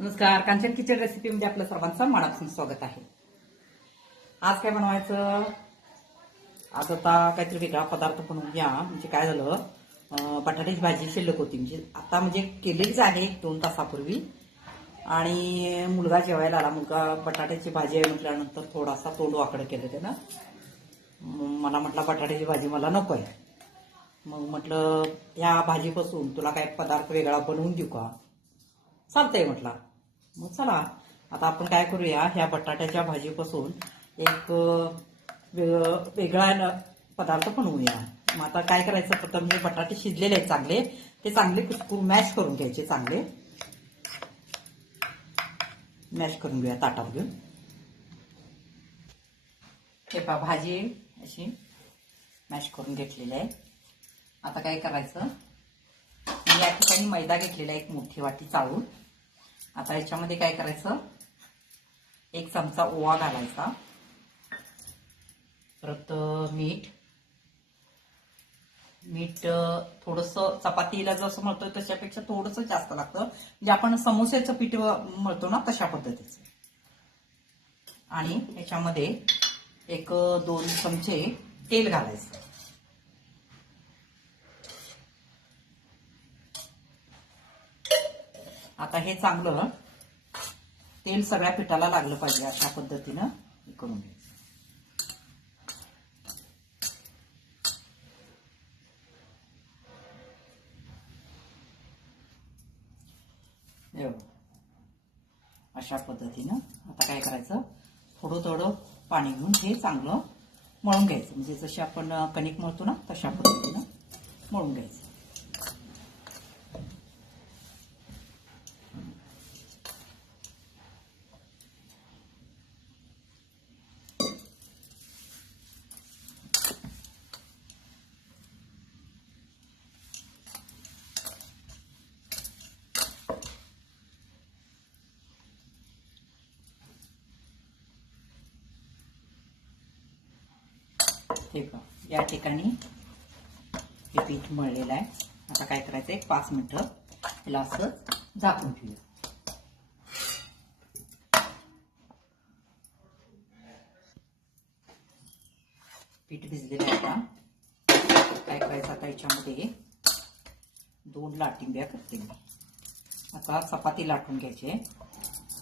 नमस्कार, कांचन किचन रेसिपीमध्ये आपलं सर्वांचं मनापासून स्वागत आहे. आज काय बनवायचं? आज आता काहीतरी वेगळा पदार्थ बनवूया. म्हणजे काय झालं, बटाट्याची भाजी शिल्लक होती. म्हणजे आता म्हणजे केलेलीच आहे 2 तासापूर्वी. आणि मुलगा जेवायला आला. मुलगा बटाट्याची भाजी आहे म्हटल्यानंतर थोडासा तोंड वाकडं केलं त्यानं. मला म्हटलं बटाट्याची भाजी मला नको आहे. मग म्हटलं या भाजीपासून तुला काय पदार्थ वेगळा बनवून देऊ का? चालतंय म्हटला. मग चला आता आपण काय करूया, ह्या बटाट्याच्या भाजीपासून एक वेगळा पदार्थ बनवूया. मग आता काय करायचं, प्रथम म्हणजे बटाटे शिजलेले आहेत चांगले, ते चांगले कुस्करून मॅश करून घ्यायचे. चांगले मॅश करून घेऊया ताटात घेऊन. हे पहा, भाजी अशी मॅश करून घेतलेली आहे. आता काय करायचं, मी या ठिकाणी मैदा घेतलेला आहे 1 मोठी वाटी चाळून. आता याच्यामध्ये काय करायचं, 1 चमचा ओवा घालायचा, परत मीठ थोडंसं चपातीला जसं मळतोय तशापेक्षा थोडंसं जास्त लागतं. म्हणजे आपण समोस्याचं पीठ मळतो ना तशा पद्धतीचं. आणि याच्यामध्ये 1-2 चमचे तेल घालायचं. आता हे चांगलं तेल सगळ्या पिठाला लागलं पाहिजे, अशा पद्धतीनं हे करून घ्यायचं. अशा पद्धतीनं आता काय करायचं, थोडं थोडं पाणी घेऊन हे चांगलं मळून घ्यायचं. म्हणजे जशी आपण कणिक मळतो ना तशा पद्धतीनं मळून घ्यायचं. हे का, या ठिकाणी हे पीठ मळलेलं आहे. आता काय करायचं, 5 मिनिटं याला असं झाकून ठेवूया. पीठ भिजलेलं आहे. आता काय करायचं, आता याच्यामध्ये 2 लाटिंब्या करते मी. आता चपाती लाटून घ्यायचे,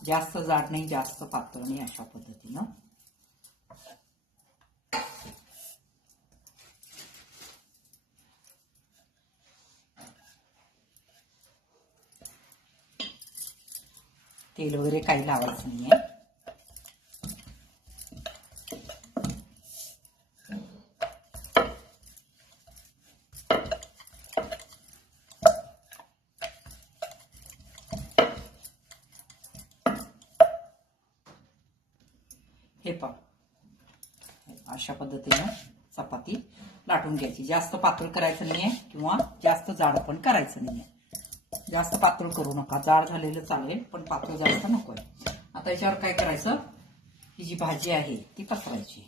जास्त जाड नाही जास्त पातळ नाही, अशा पद्धतीनं. तेल वगैरे काही लावायचं नाहीये. हे पहा, अशा पद्धतीनं चपाती लाटून घ्यायची. जास्त पातळ करायचं नाहीये किंवा जास्त जाड पण करायचं नाहीये. जास्त पातळ करू नका, जाड झालेलं चालेल पण पातळ जास्त नकोय. आता याच्यावर काय करायचं, ही जी भाजी आहे ती पसरायची.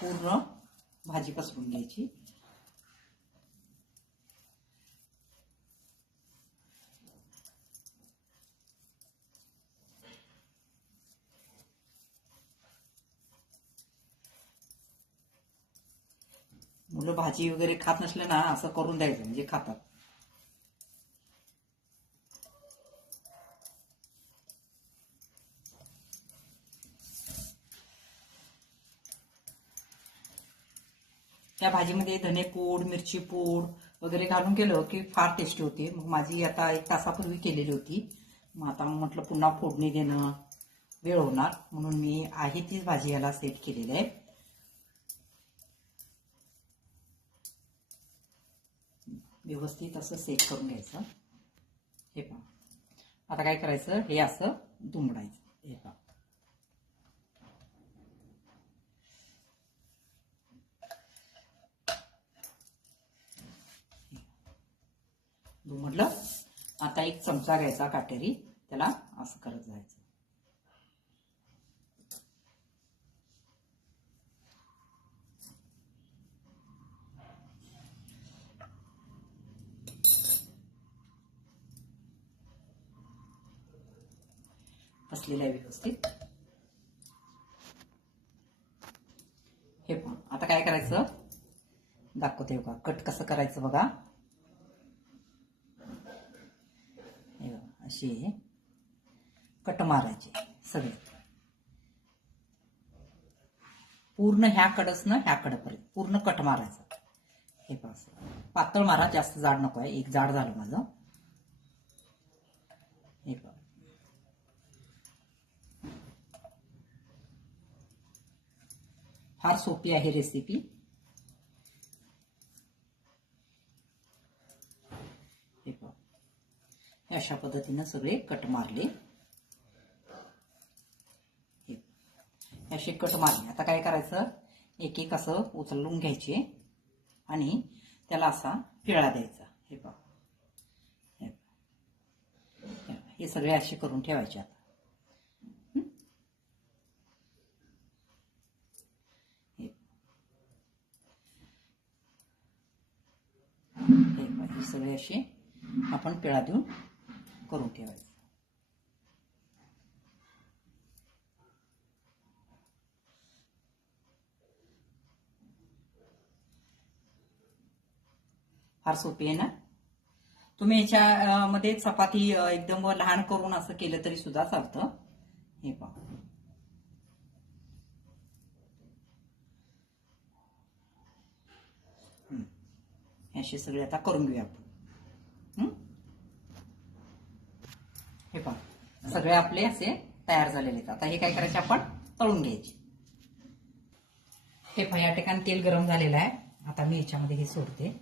पूर्ण भाजी पसरून घ्यायची. मुलं भाजी वगैरे खात नसले ना असं करून द्यायचं, म्हणजे खातात. त्या भाजीमध्ये धनेपूड, मिरची पूड वगैरे घालून केलं की फार टेस्टी होते. मग माझी आता 1 तासापूर्वी केलेली होती. मग आता म्हटलं पुन्हा फोडणी देणं वेळ होणार, म्हणून मी आहे तीच भाजी याला सेट केलेली आहे. व्यवस्थित असं सेट करून घ्यायचं. हे पहा, आता काय करायचं, हे असं दुमडायचं. हे पहा, दुमडलं. आता 1 चमचा घ्यायचा काटेरी, त्याला असं करत जायचं. बसलेलं आहे व्यवस्थित. हे पण आता काय करायचं दाखवते बघा, कट कसं करायचं बघा. हे बघा अशी कट मारायची सगळे पूर्ण ह्या कडसनं ह्या कडपर्यंत पूर्ण कट मारायचं. हे पहा पातळ मारा, जास्त जाड नको आहे. एक जाड झालं माझं. हे पहा फार सोपी आहे रेसिपी. हे पहा अशा पद्धतीनं सगळे कट मारले. असे कट मारले. आता काय करायचं एक एक असं उचलून घ्यायचे आणि त्याला असा पिळा द्यायचा. हे पहा हे सगळे असे करून ठेवायचे. आता हे सगळे असे आपण पिळा देऊन करून ठेवायचे. फार सोपी आहे ना. तुम्ही याच्यामध्ये चपाती एकदम लहान करून असं केलं तरी सुद्धा चालतं. हे पहा असे सगळे आता करून घेऊया आपण. हे पहा सगळे आपले असे तयार झालेले आहेत. आता हे काय करायचे आपण तळून घ्यायचे. हे पहा या ठिकाणी तेल गरम झालेलं आहे. आता मी याच्यामध्ये हे सोडते.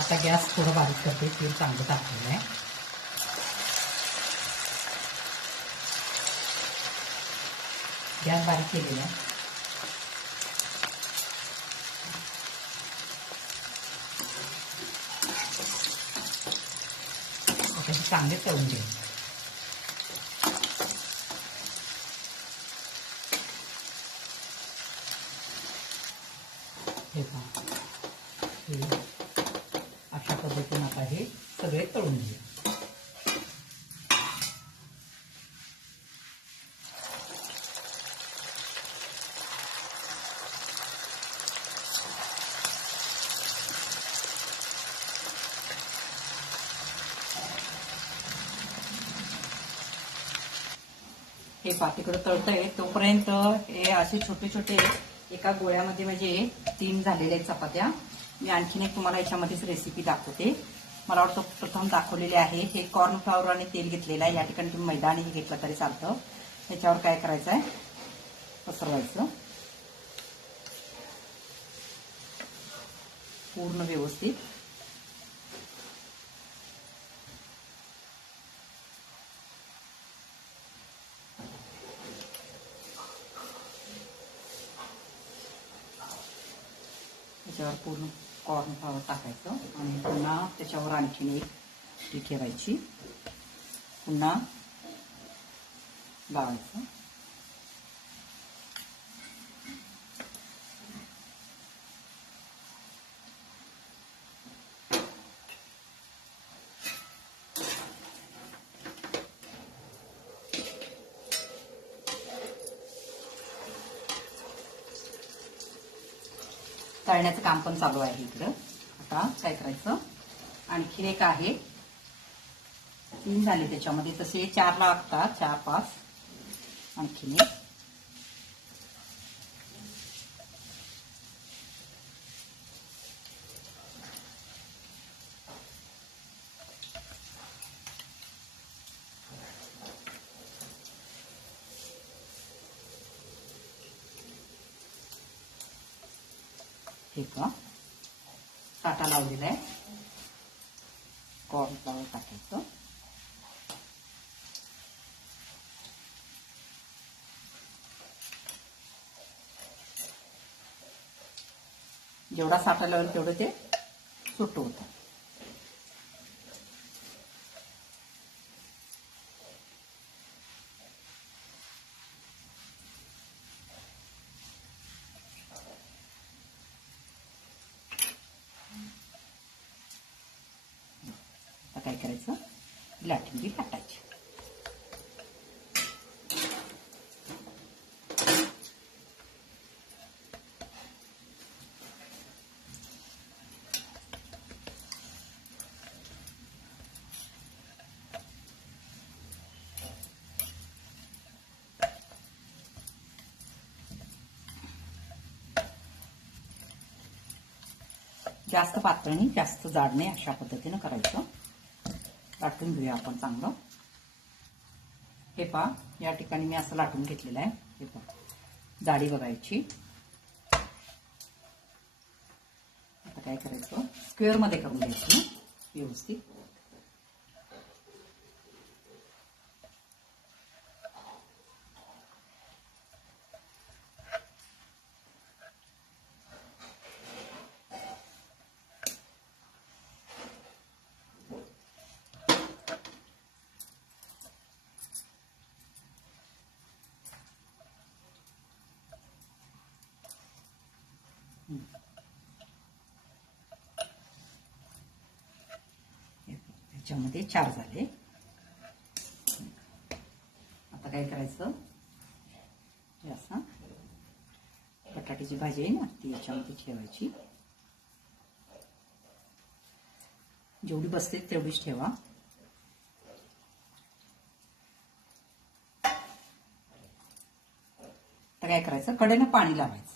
आता गॅस थोडं बारीक करते. तेल चांगलं टाकलेलं आहे. गॅस बारीक केलेला आहे. आता हे चांगले तळून घ्यायचे. हे पहा अशा पद्धतीने आता हे सगळे तळून घ्या. हे पातीकडे तळतंय तोपर्यंत हे असे छोटे छोटे एका गोळ्यामध्ये म्हणजे 3 झालेल्या आहेत चपात्या. मी आणखीन एक तुम्हाला याच्यामध्येच रेसिपी दाखवते. मला वाटतं प्रथम दाखवलेले आहे. हे कॉर्नफ्लॉवर आणि तेल घेतलेलं आहे. या ठिकाणी तुम्ही मैदानी घेतलं तरी चालतं. त्याच्यावर काय करायचं आहे पसरवायचं पूर्ण व्यवस्थित. त्याच्यावर पूर्ण कॉर्नफ्लॉवर टाकायचं आणि पुन्हा त्याच्यावर आणखीन एक ती ठेवायची. पुन्हा लावायचं. तळण्याचं काम पण चालू आहे इकडं. आता काय करायचं आणखीन एक आहे. 3 झाले त्याच्यामध्ये, तसे 4 लागतात. 4-5 आणखीन एक. हे का काटा लावलेला आहे. कॉर्नफ्लॉवर टाकायचं. जेवढा साठा लावेल तेवढं ते सुट्ट होतं. करायचं, लाटून लाटायची. जास्त पातळ नाही, जास्त जाड नाही, अशा पद्धतीनं करायचं. लाटून घेऊया आपण चांगलं. हे पहा, या ठिकाणी मी असं लाटून घेतलेलं आहे. हे पहा, जाडी बघायची. आता काय करायचं, स्क्वेअर मध्ये करून घ्यायचं व्यवस्थित. याच्यामध्ये 4 झाले. आता काय करायचं, हे असं बटाट्याची भाजी आहे ना, ती याच्यामध्ये ठेवायची. जेवढी बसते तेवढीच ठेवा. आता काय करायचं, कडेनं पाणी लावायचं.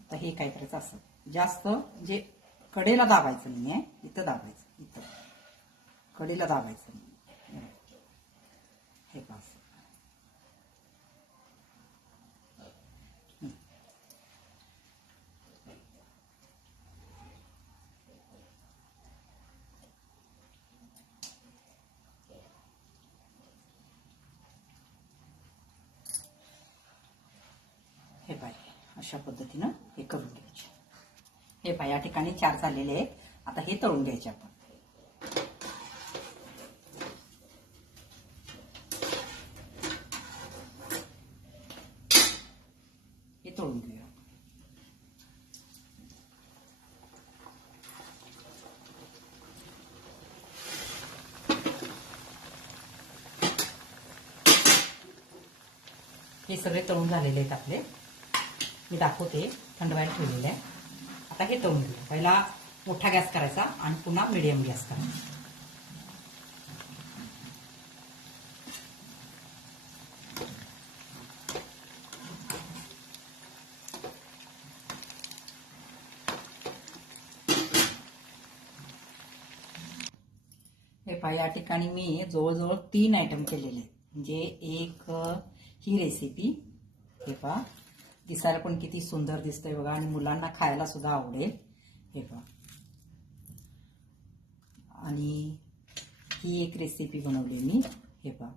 आता हे काय करायचं, असं जास्त जे कडेला दाबायचं नाही आहे, इथं दाबायचं, इथं कडेला दाबायचं नाही. हे पास हे पाय अशा पद्धतीनं हे करून घ्यायचे. हे पाय या ठिकाणी 4 झालेले आहेत. आता हे तळून घ्यायचे आपण. हे तळून घेऊया. हे सगळे तळून झालेले आहेत आपले. मी दाखवते, थंड व्हायला ठेवलेले आहे. आता हे तळून घेऊ. पहिला मोठा गॅस करायचा आणि पुन्हा मीडियम गॅस करायचा. हे पहा, या ठिकाणी मी जवळजवळ 3 आयटम केलेले आहेत. म्हणजे एक ही रेसिपी, हे पहा दिसायला पण किती सुंदर दिसतंय बघा, आणि मुलांना खायला सुद्धा आवडेल. हे पहा, आणि ही एक रेसिपी बनवली मी. हे पहा,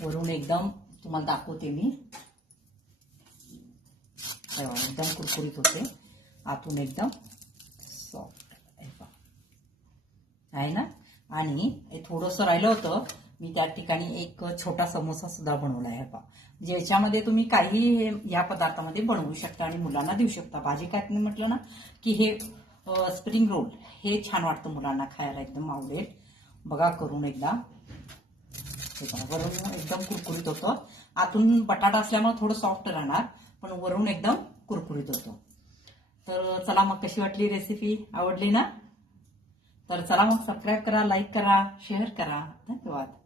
वरून एकदम तुम्हाला दाखवते मी. एकदम कुरकुरीत होते, आतून एकदम सॉफ्ट. हे पहा, आहे ना. आणि हे थोडंसं राहिलं होतं, मी त्या ठिकाणी एक छोटा समोसा सुद्धा बनवला आहे. पहा, ज्याच्यामध्ये तुम्ही काही या पदार्थामध्ये बनवू शकता आणि मुलांना देऊ शकता. भाजी काय म्हटलं ना की हे स्प्रिंग रोल हे छान वाटतं मुलांना खायला, एकदम आवडेल. बघा करून एकदा. हे बघा, वरून एकदम कुरकुरीत होतं. आतून बटाटा असल्यामुळे थोडं सॉफ्ट राहणार, पण वरून एकदम कुरकुरीत होतं. तर चला मग, कशी वाटली रेसिपी, आवडली ना? तर चला मग, सबस्क्राईब करा, लाईक करा, शेअर करा. धन्यवाद.